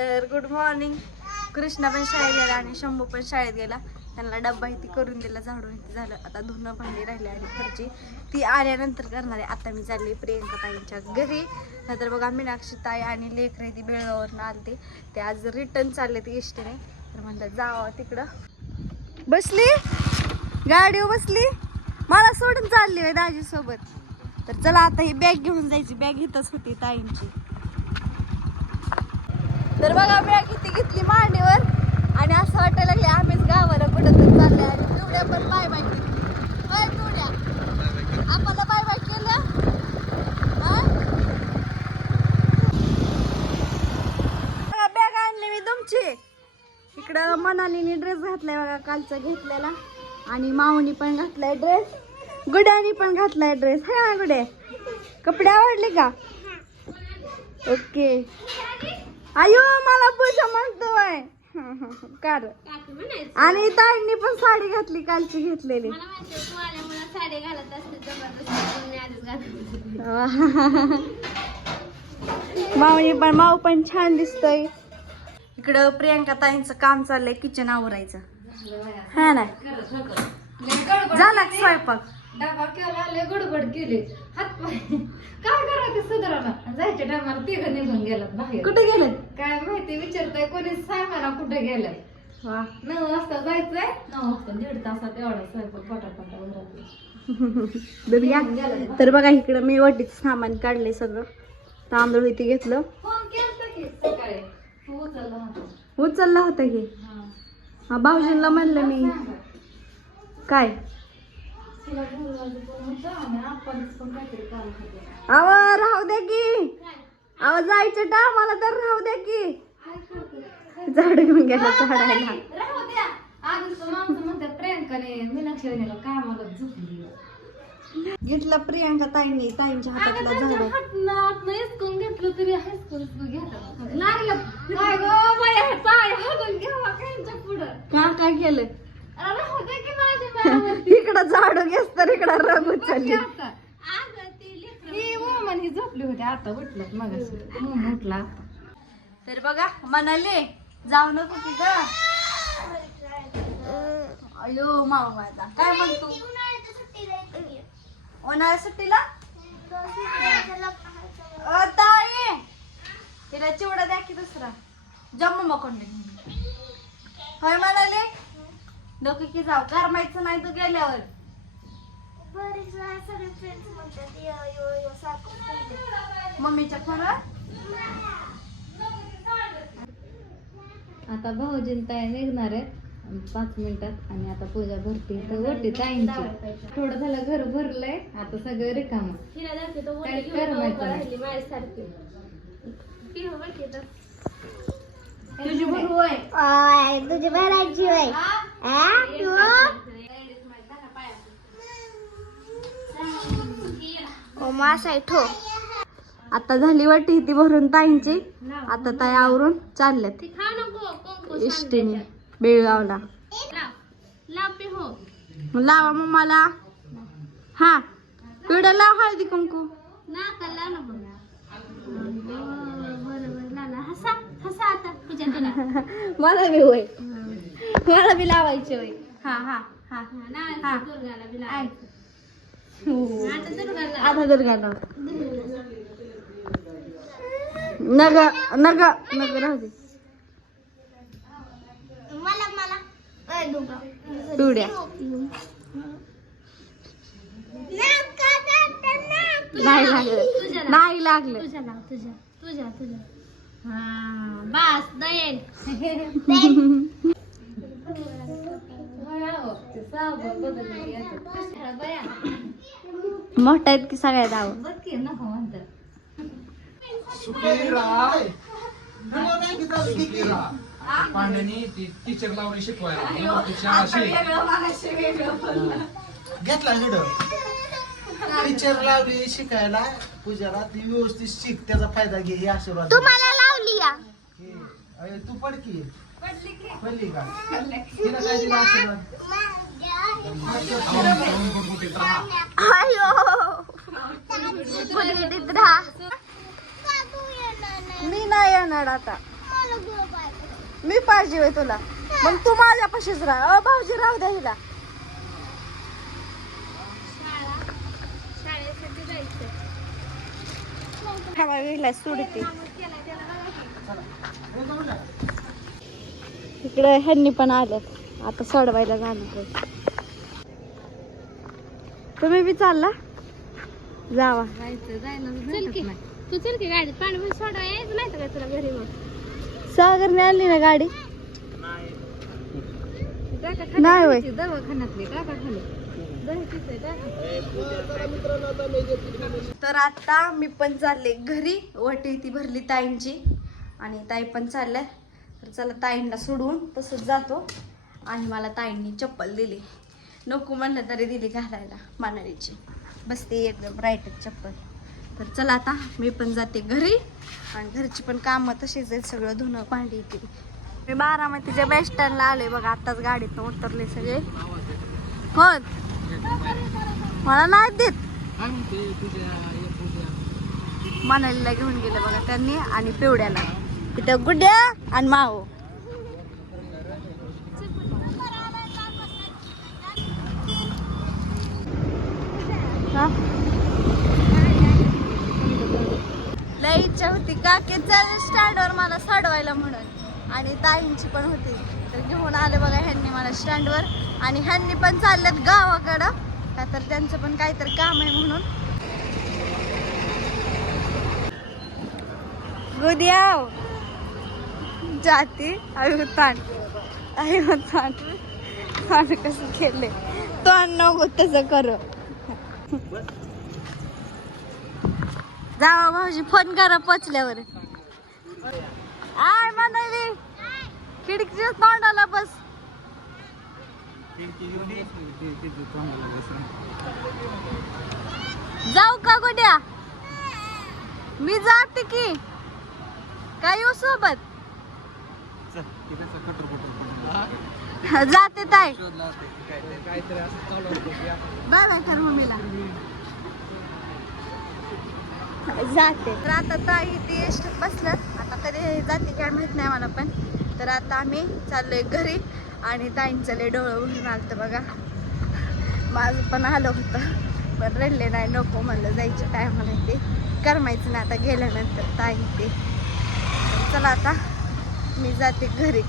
तर good morning Krishna पण शाळेत गेला आणि शंभू पण शाळेत गेला. त्यांना डब्बा ती करून दिला झाडून झालं. आता धुणं भांडी राहिली आणि खर्ची ती आल्यानंतर करणार आहे. आता मी चालली प्रियंका ताईंच्या घरी. नंतर बघा मीनाक्षी ताई आणि लेकर ती बेळगावरनं आलते. ते आज रिटर्न चालले ते एसटीने. तर म्हणतात जावं तिकडं. बसली? गाडी बसली? मला सोडून चालली आहे दाजीसोबत. तर चला आता ही बॅग घेऊन जायची. बॅग इथंच होती ताईंची. तर बघा बॅग किती घेतली मांडीवर. आणि असं वाटायला लागले आम्हीच गावाला कुठं तर चालले आणि पिवड्या पण बाय बाय केली होय पिवड्या आपल्याला बाय बाय केलं बघा बॅग आणली मी तुमची. इकडं मनालीने ड्रेस घातलाय बघा कालचा घेतलेला. आणि माऊनी पण घातलाय ड्रेस गुड्यानी पण घातलाय ड्रेस हा गुड्या. कपडे आवडले का? ओके. अयो मला पूजा म्हणतोय कार आणि ताईंनी पण साडी घातली कालची घेतलेली. माऊनी पण माऊ पण छान दिसतोय. इकडं प्रियंका ताईंचं काम चाललंय किचन आवरायचं. हा ना? झाला स्वयंपाक? डबा केला लय गडबड केली. हात पाय. काय करायचं सुधाराला? जायच्या टायमाला तिघ निघून गेलात बाहेर. कुठे गेले काय माहिती विचारताय कोणी सांगा कुठे गेल्यात वा. नऊ वाजता जायचंय. नऊ वाजता दीड तासात एवढा स्वयंपाक पटापटा घरात तर बघा इकडं मी वटीचं सामान काढले सगळं. तांदूळ इथे घेतलं. फोन केलता की सकाळी? हो उचलला होता. उचलला होता की? हा. हा भाऊजींना म्हणलं मी. काय? आव राहू द्या की. आव जायचं टायमाला तर राहू द्या की. झाड घेऊन गेला झाडायला. घेतलं प्रियांका ताईंनी ताईंच्या हातातलं झाड हातनं हिसकून घेतलं तरी हिसकून घेतलं लागलं काय गो बाया पाय हालून घ्यावा कायच्या पुढं का काय केलं अरे राहू दे की माझ्या मनावरती. इकडं झाडू घेस तर इकडं रंग उचलली आता. ही woman ही झोपली होती आता उठलं मग उठला तर बघा म्हणाले जाऊ नको की ग अयो माऊ माझा. काय म्हणतो? उन्हाळ्या सुट्टीला? ताई! तिला चिवडा द्या की दुसरा. जम्मू मकोंडे होय म्हणाले नको की जाऊ. करमायचं नाही तू गेल्यावर. मम्मीच्या फोनवर आता भाऊजीन ताई निघणार आहेत. पाच मिनिटात आणि आता पूजा भरते. वरती ताईंची. थोडं झालं घर भरलंय. आता सगळं रिकाम. काय. तुझी होय? तुझी भरायची वय ओ मासा ठो आता झाली वाटी ती भरून ताईंची. आता ताई आवरून चालल्यात. इष्टीने बेळगावला मग लावा मग मला. हा पिढं लाव हळदी कुंकू. मला बी होय. मला बी लावायचे होय. हा हा हा. हा. हो. आता दुर्गाला नग नग नग राहू दे. मला. मला पिवड्या. नाही लागलं. नाही लागलं. ते साबण बदललेली असतात. बाया, मोठा आहेत की सगळ्यात आव की नको म्हणतात पांड्यानी ती टीचर लावली शिकवायला. ती शाळा शिक. घेतला व्हिडिओ टीचर लावली शिकायला. पूजाला ती व्यवस्थित शिक त्याचा फायदा घे हे आशीर्वाद तुम्हाला लावली या. घे. अरे तू पड की. पडली का. तिला काय दिला आशीर्वाद अयो. मुलगी राहा नाही येणार आता. मी पाहिजे होय तुला. मग तू माझ्या पाशीच राह. अ, भाऊजी राहू द्या हिला. सोडते. इकडे ह्यांनी पण आल्यात. आता सोडवायला जाणार. तुम्ही बी चालला? जावा. जायचं जायला तू चल की गाडीत पाणी पण सोडा यायचं नाही का तुला घरी मग? सागरने आणली ना गाडी. नाही होय. दवाखान्यातली टाका. तर आता मी पण चालले घरी वटी ती भरली ताईंची आणि ताई पण चालल्या तर चला ताईंना सोडून तसंच जातो आणि मला ताईंनी चप्पल दिली. नको म्हणलं तरी दिली घालायला मानारीची. बसते एकदम राईटच चप्पल. तर चला आता मी पण जाते घरी. आणि घरची पण कामं तशीच आहेत सगळं धुणं भांडी ते. मी बारामतीच्या बस स्टँडला आले बघा आताच गाडीतनं उतरले सगळे. हो मला नाही देत. मनालीला घेऊन गेले बघा त्यांनी आणि पिवड्याला. तिथं गुड्या आणि माओ हा? काकीचा स्टँडवर मला सोडवायला म्हणून. आणि ताईंची पण होती. तर घेऊन आले बघा ह्यांनी मला स्टँडवर. आणि ह्यांनी पण चाललेत गावाकडं. का तर त्यांचं पण काहीतरी काम आहे म्हणून. गुदियाव जाती अयुतान अयुतान ताण कसं केले? तो नको तसं कर. जावा भाऊजी फोन करा पोचल्यावर. आय म्हणाली खिडकीच्या तोंडाला बस. जाऊ का गोड्या? मी जाते की. काय येऊ सोबत? जाते ताय बाय बाय कर मम्मीला. जाते. तर आता ताई ते एसटीत बसलं. आता कधी जाते काय माहीत नाही मला पण. तर आता आम्ही चाललोय घरी आणि ताईंचं लय डोळं उघडून आलतं बघा. माझं पण आलं होतं. पण रडले नाही नको म्हणलं जायचं टायमाला ते. करमायचं नाही आता गेल्यानंतर ताई ते. चला आता मी जाते घरी.